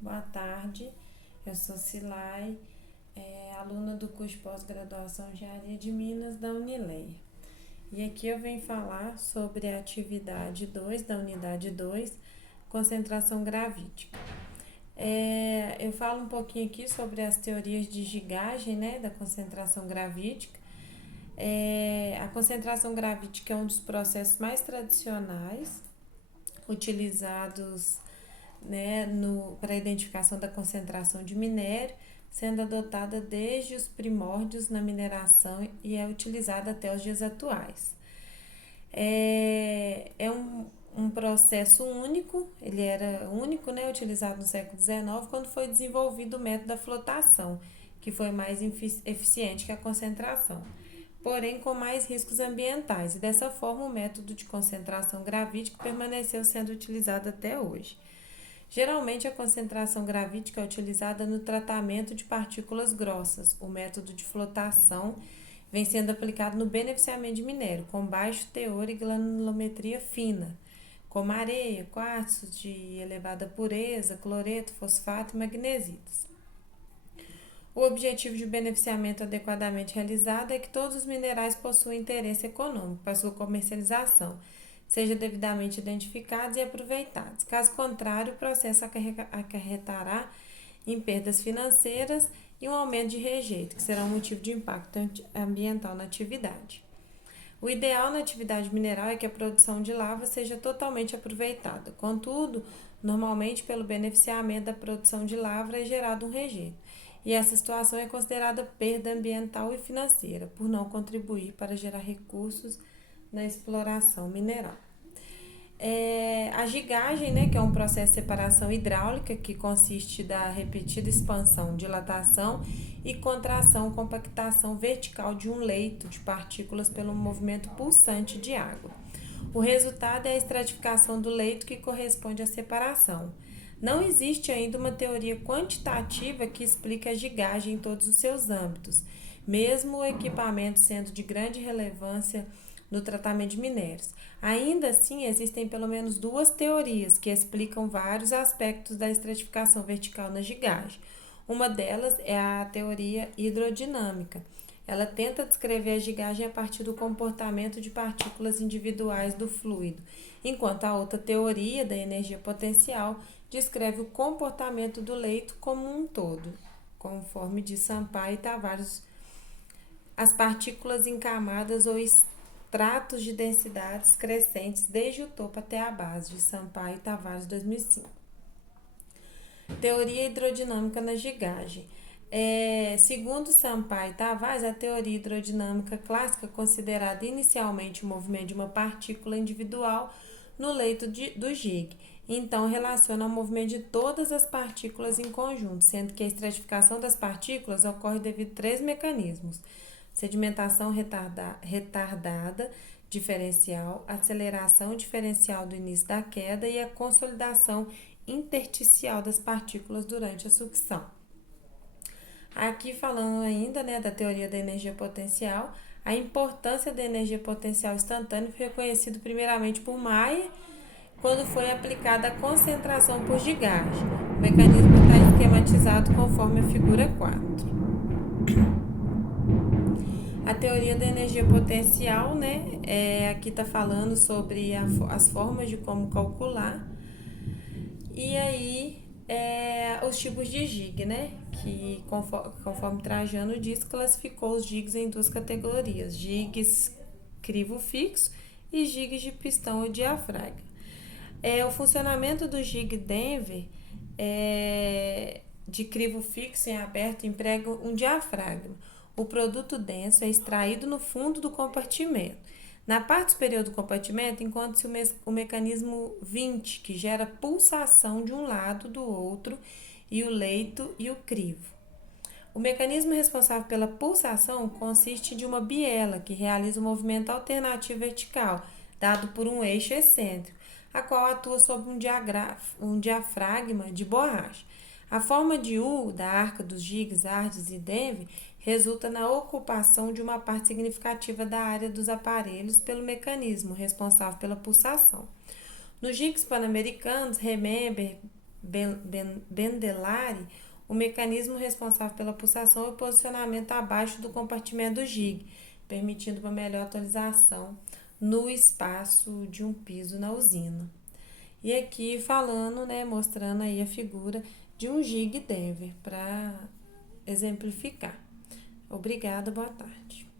Boa tarde, eu sou Silai, aluna do curso de pós-graduação em Engenharia de Minas da Unileia. E aqui eu venho falar sobre a atividade 2 da unidade 2, concentração gravídica. Eu falo um pouquinho aqui sobre as teorias de gigagem, né, da concentração gravídica. A concentração gravídica é um dos processos mais tradicionais utilizados, né, para a identificação da concentração de minério, sendo adotada desde os primórdios na mineração e é utilizada até os dias atuais. É um processo único, ele era único, né, utilizado no século XIX, quando foi desenvolvido o método da flotação, que foi mais eficiente que a concentração, porém com mais riscos ambientais. E dessa forma, o método de concentração gravídica permaneceu sendo utilizado até hoje. Geralmente, a concentração gravídica é utilizada no tratamento de partículas grossas. O método de flotação vem sendo aplicado no beneficiamento de minério, com baixo teor e granulometria fina, como areia, quartzo de elevada pureza, cloreto, fosfato e magnesitas. O objetivo de beneficiamento adequadamente realizado é que todos os minerais possuem interesse econômico para sua comercialização, sejam devidamente identificados e aproveitados. Caso contrário, o processo acarretará em perdas financeiras e um aumento de rejeito, que será um motivo de impacto ambiental na atividade. O ideal na atividade mineral é que a produção de lava seja totalmente aproveitada. Contudo, normalmente, pelo beneficiamento da produção de lavra é gerado um rejeito. E essa situação é considerada perda ambiental e financeira, por não contribuir para gerar recursos na exploração mineral. A gigagem, né, que é um processo de separação hidráulica que consiste da repetida expansão, dilatação e contração, compactação vertical de um leito de partículas pelo movimento pulsante de água. O resultado é a estratificação do leito que corresponde à separação. Não existe ainda uma teoria quantitativa que explique a gigagem em todos os seus âmbitos, mesmo o equipamento sendo de grande relevância no tratamento de minérios. Ainda assim, existem pelo menos duas teorias que explicam vários aspectos da estratificação vertical na gigagem. Uma delas é a teoria hidrodinâmica. Ela tenta descrever a gigagem a partir do comportamento de partículas individuais do fluido, enquanto a outra teoria da energia potencial descreve o comportamento do leito como um todo, conforme diz Sampaio e Tavares. As partículas em camadas ou estratos de densidades crescentes desde o topo até a base, de Sampaio e Tavares, 2005. Teoria hidrodinâmica na gigagem. Segundo Sampaio e Tavares, a teoria hidrodinâmica clássica, considerada inicialmente o movimento de uma partícula individual no leito do gig, então relaciona o movimento de todas as partículas em conjunto, sendo que a estratificação das partículas ocorre devido a três mecanismos: sedimentação retardada diferencial, aceleração diferencial do início da queda e a consolidação intersticial das partículas durante a sucção. Aqui falando ainda, né, da teoria da energia potencial, a importância da energia potencial instantânea foi reconhecido primeiramente por Mayer quando foi aplicada a concentração por gigagem. O mecanismo está esquematizado conforme a figura 4. A teoria da energia potencial, né, aqui está falando sobre as formas de como calcular. E aí, os tipos de gig, né, que conforme Trajano diz, classificou os gigs em duas categorias: gigs crivo fixo e gigs de pistão ou diafragma. O funcionamento do gig Denver de crivo fixo em aberto emprega um diafragma. O produto denso é extraído no fundo do compartimento. Na parte superior do compartimento encontra-se o mecanismo 20, que gera pulsação de um lado do outro, e o leito e o crivo. O mecanismo responsável pela pulsação consiste de uma biela, que realiza um movimento alternativo vertical, dado por um eixo excêntrico, a qual atua sobre um diafragma de borracha. A forma de U da arca dos gigs, Ardes e Denver resulta na ocupação de uma parte significativa da área dos aparelhos pelo mecanismo responsável pela pulsação. Nos gigs pan-americanos, Remember Bendelari o mecanismo responsável pela pulsação e o posicionamento abaixo do compartimento do jig, permitindo uma melhor atualização no espaço de um piso na usina. E aqui falando, né, mostrando aí a figura de um jig Denver para exemplificar. Obrigada, boa tarde.